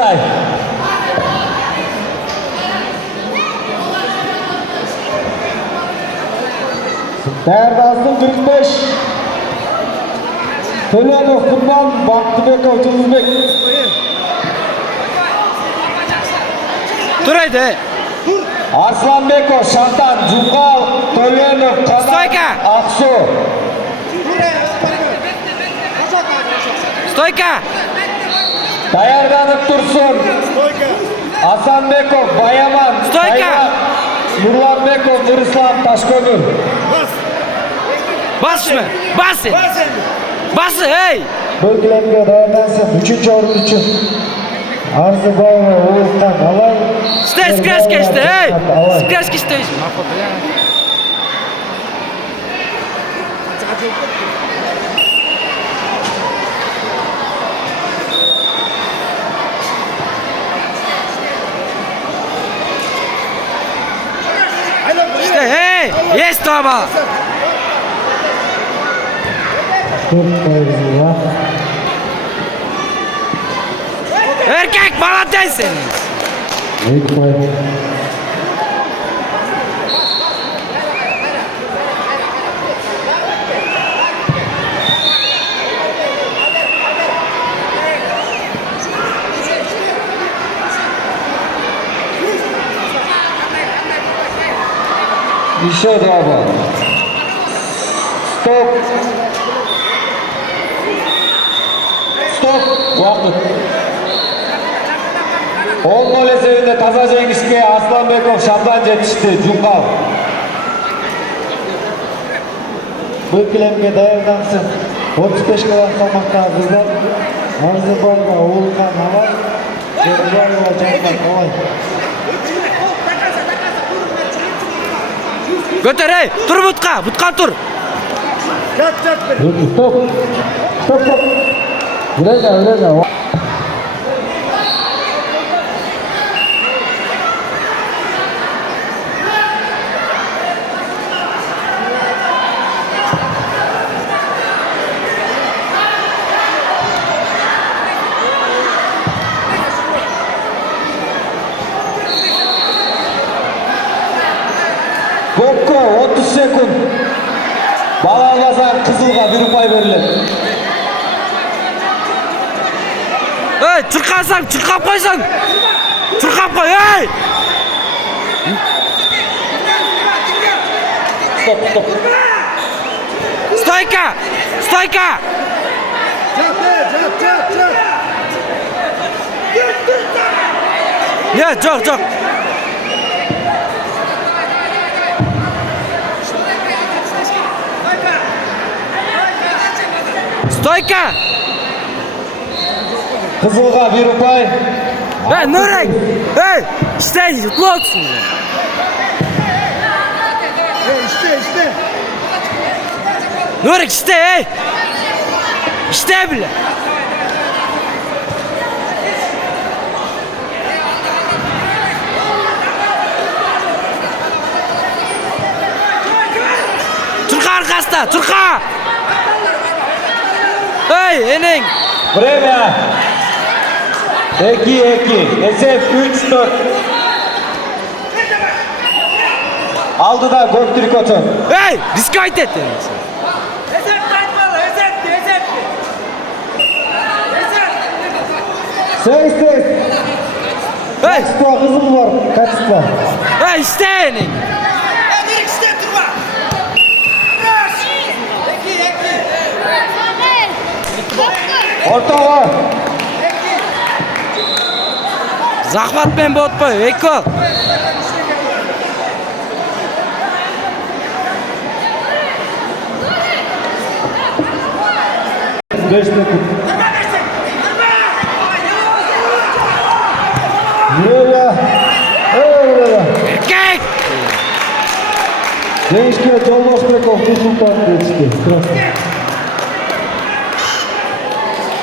Аксай. Даярдалсын 45. Төлөнов Курман, Бактыбеков Жылызбек. Турайды. Арсланбеков Шантан, Жукал, Төлөнов Казак, Аксу. Стойка. Даярданып турсун. Асанбеков, Баяман, Стойка. Нурланбеков, Нурислам, Ташкөмүр. Basma. Bas. Bas, hey. Бұл кілемге даярдансын 3-ші орын үшін. Арзыбаева, Оğuzhan Алай. Скрэшка işte, hey. Скрэшка işte. İşte hey. Yes baba. Erkek bana değilsin. Еще два балла. Стоп. Стоп. Уақыт. 10-0 есебінде таза жеңіске Арсланбеков Шамдан жетішті. Жуңғал. Бұл кілемге даярдансын 35 кг салмақтағы қыздар. Арзыбаева, Оğuzhan Алай, Жерлаева, Жанбек Алай. Götür hey. Tur butqa. Butqan tur. Стоп. Стоп. Время. Kokko 30 sekund. Bal almasan Kızılga 1 ұпай беріледі. Hey, çırqansam, çırqap qoysan. Çırqap qoy, hey. Стоп. Stойka. Yok. Stойka. Kızılga 1 ұпай. Hey, Nurek. Hey, işte yutlu olsun. İşte. Nurek işte, hey. İşte bile. Turqa arkasında, Turqa. Hey, ening. Время. 2-2. Esef 3-4. Aldı da gol trikotu. Hey, riskayt ettin. Ses. Hey, Kaçta kızım var? Kaçta? hey işte ening. Ortağa. Zahvat ben bot boy, Eko. Beş sekund. Buraya. Erkek. Gençke Jolboşbekov Nursultan geçti.